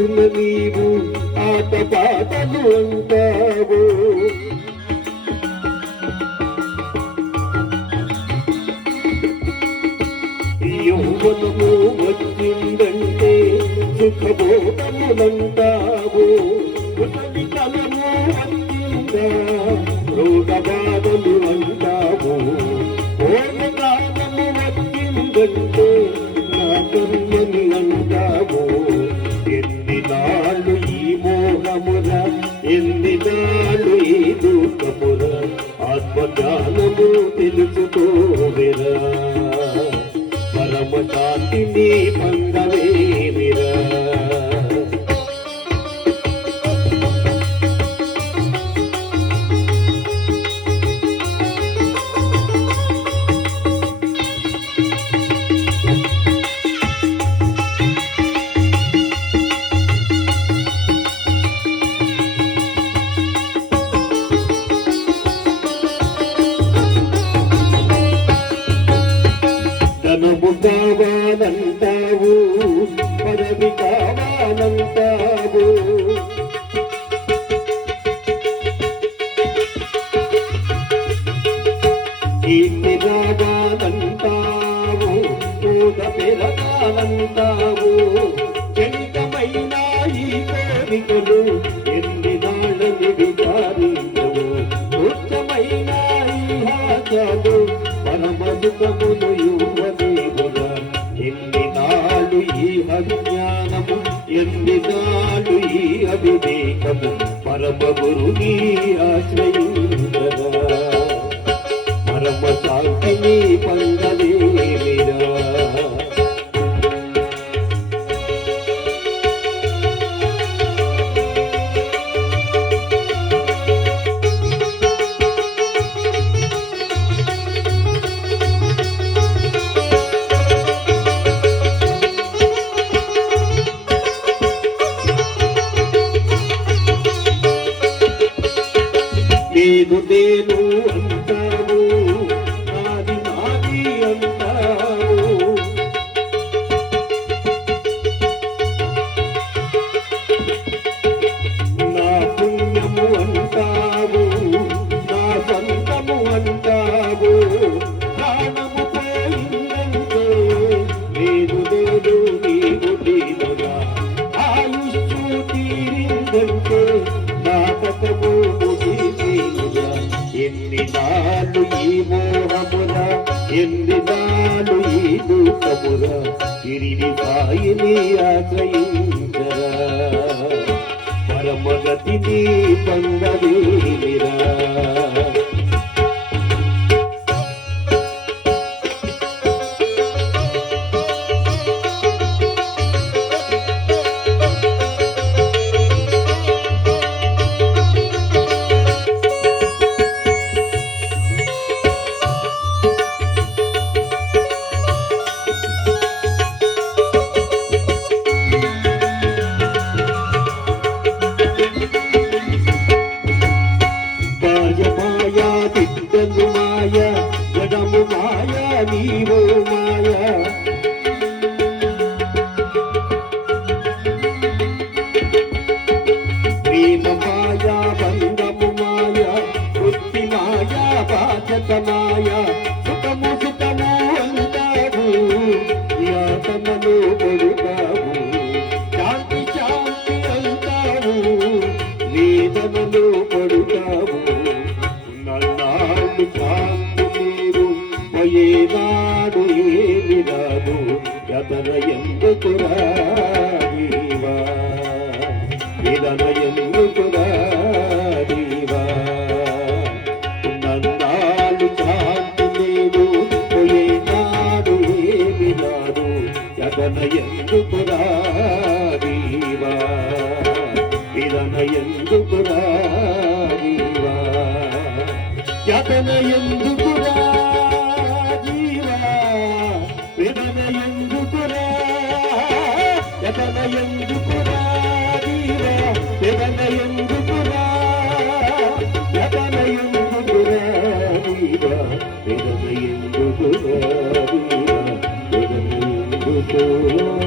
మనసున నీవు ఆట పాటలు అంటావు. యౌవనము వచ్చిందంటే సుఖభోగములంటావు. ముసలితనము వచ్చిందా రోగబాధలు అంటావు. పూర్వకాలము వచ్చిందంటే నా కన్యని అంటావు. ఎన్ని నాళ్ళు ఈ మోహముర, ఎన్ని నాళ్ళు ఈ దుఃఖముర, ఆత్మజ్ఞానము తెలుసుకోవిరా. పరమ శాంతిని పొందవేమిరా. ధనము కావాలంటావు, పదవి కావాలంటావు. కీర్తి రావాలంటావు, పూజ పెరగాలంటావు. జనితమైన ఈ కోరికలు ఎన్ని నాళ్ళని విచారించవు. ఉత్తమైన ఈ హాజలు పరమ సుఖములు యువదేవుల. ఎన్ని నాడు ఈ అజ్ఞానము, ఎన్ని నాడు ఈ అవివేకము, పరమ గురుని ఆశ్రయించరా. పరమ శాంతిని పొందలేమిరా. నేను నేను అంటావు, నాది నాది అంటావు. నా పుణ్యము అంటావు, నా సొంతము అంటావు. ప్రాణము పోయిందంటే నేను నేను నీవు నీనురా. ఆయుష్షు తీరిందంటే నా కథము. ఎన్ని నాళ్ళు ఈ మోహముర, ఎన్ని నాళ్ళు ఈ దుఃఖముర, తిరిగి సాయిని ఆశ్రయించరా. పరమగతిని పొందలేమిరా. నీవో మాయా. ప్రేమ మాయా, బంధము మాయా, వృత్తి మాయా, బాధ్యత మాయా. సుఖము సుఖము అంటావు, యాతనలో పడుతావు. శాంతి శాంతి అంటావు, వేదనలో పడుతావు. నన్నాళ్ళు శాంతి లేదు, ఏనాడు ఏమి రాదు. యతన ఎందుకురా నీవా, విదన ఎందుకురా నీవా. నన్నాళ్ళు శాంతి లేదు, ఏనాడు ఏమి రాదు. యతన ఎందుకురా నీవా, విదన ఎందుకురా నీవా. యతన ఎందుకురా, వేదన ఎందుకురా, యతన ఎందుకురా దీవా. వేదన ఎందుకురా, యతన ఎందుకురా దీవా. వేదన ఎందుకురా దీవా. వేదన ఎందుకురా.